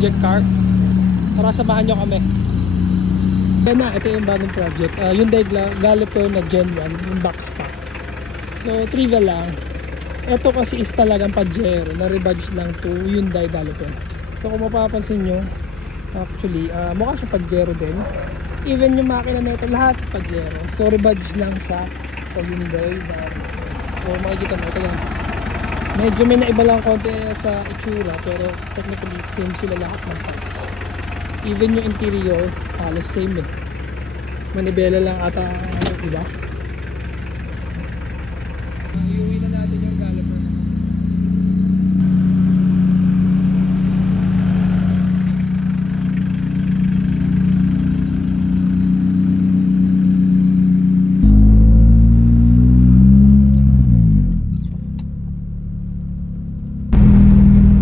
project car. Tara, samahan nyo kami. Yan na, ito yung bagong project. Hyundai Galloper na Gen 1, yung box pack. So, trivia lang. Ito kasi is talagang Pajero na rebadge lang to Hyundai Galloper. So, kung mapapansin nyo, actually, mukha siya Pajero din. Even yung makina na ito, lahat Pajero. So, rebadge lang siya sa Hyundai. So, makikita mo ito yan. Medyo may naiba lang konti sa itsura, pero technically same sila lahat ng parts. Even yung interior, halos same eh. Manibela lang ata, diba? Iuwi na natin yung Galloper.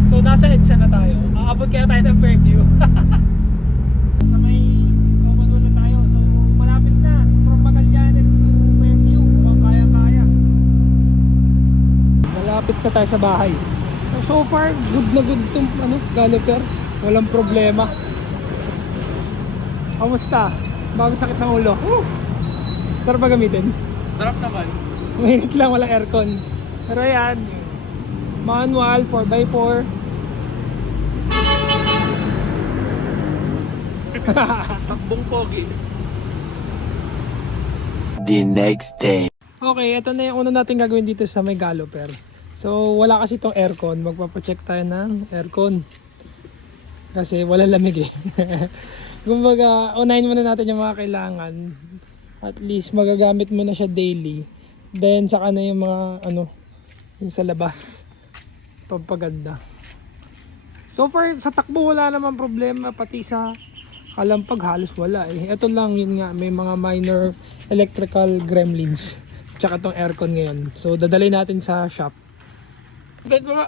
So nasa EDSA na tayo. Aabot kaya tayo ng Fairview. Sa may common na tayo. So malapit na. From Magallanes to Fairview. Mukhang kaya-kaya. Malapit na tayo sa bahay. So far, good na good itong Galloper. Walang problema. Kamusta? Bago sakit ng ulo. Sarap ba gamitin? Sarap naman. Mainit lang, walang aircon. Pero ayan, manual 4x4. Takbong pogi. The next day. Okay, ito na yung una natin gagawin dito sa may Galloper. So, wala kasi itong aircon. Magpapacheck tayo ng aircon. Kasi wala lamig eh. Kumbaga, unahin muna natin yung mga kailangan. At least magagamit mo na siya daily. Then, saka na yung mga, yung sa labas. Pampaganda. So far, sa takbo wala naman problema. Pati sa kalampag halos wala eh. Ito lang yun nga, may mga minor electrical gremlins. Tsaka tong aircon ngayon. So dadalhin natin sa shop. Dahil mga...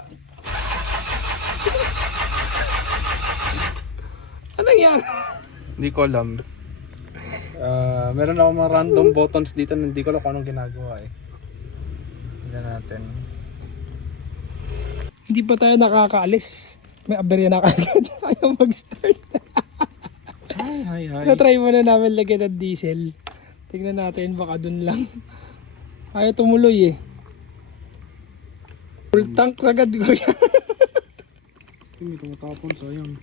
Anong yan? Hindi ko alam. Meron ako mga random buttons dito na hindi ko alam kung anong ginagawa eh. Tignan natin. Hindi pa tayo nakakaalis. May aberya na kagad. Ayaw mag-start. Hi. So try muna namin lagyan ng diesel. Tingnan natin, baka dun lang. Ayaw tumuloy eh. Full tank agad ko yan. Hindi tumatapon, sayang.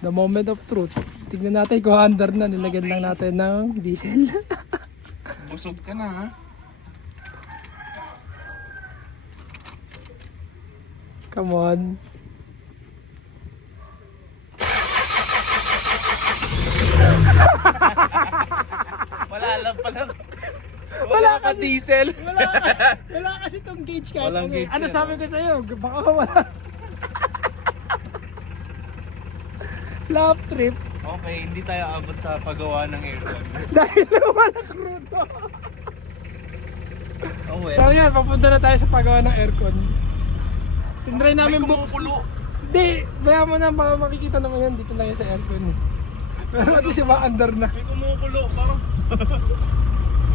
The moment of truth. Tingnan natin kung under na. Nilagyan lang natin ng diesel. Busog ka na ha? Come on. Wala lang pala. Wala ka diesel. Wala kasi tong gauge kahit Walang gauge ano yan, sabi ko sa'yo, baka wala. Lap trip. Okay, hindi tayo abot sa paggawa ng aircon. Dahil wala crudo. Oh well. So yan, papunta na tayo sa paggawa ng aircon. Tinry namin kumukulo. Hindi, baya mo na, makikita naman yan. Dito lang yan sa aircon. Pero ito siya under na. May kumukulo, parang...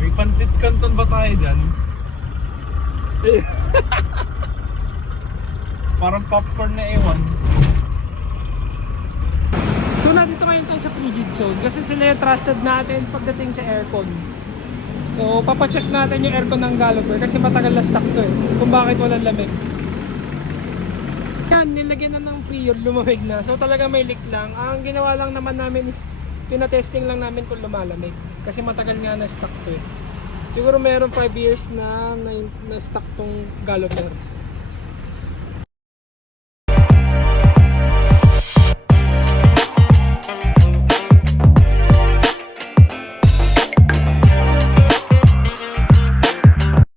May pansit canton ba tayo dyan? Parang popcorn na ewan. So nandito ngayon tayo sa frigid zone kasi sila yung trusted natin pagdating sa aircon. So papacheck natin yung aircon ng Galloper kasi matagal na stock to eh. Kung bakit walang lamig. Yan, nilagyan na ng freon, lumamig na. So talaga may leak lang. Ang ginawa lang naman namin is pinatesting lang namin kung lumalamig. Kasi matagal nga na stock to eh. Siguro meron 5 years na stock tong Galloper.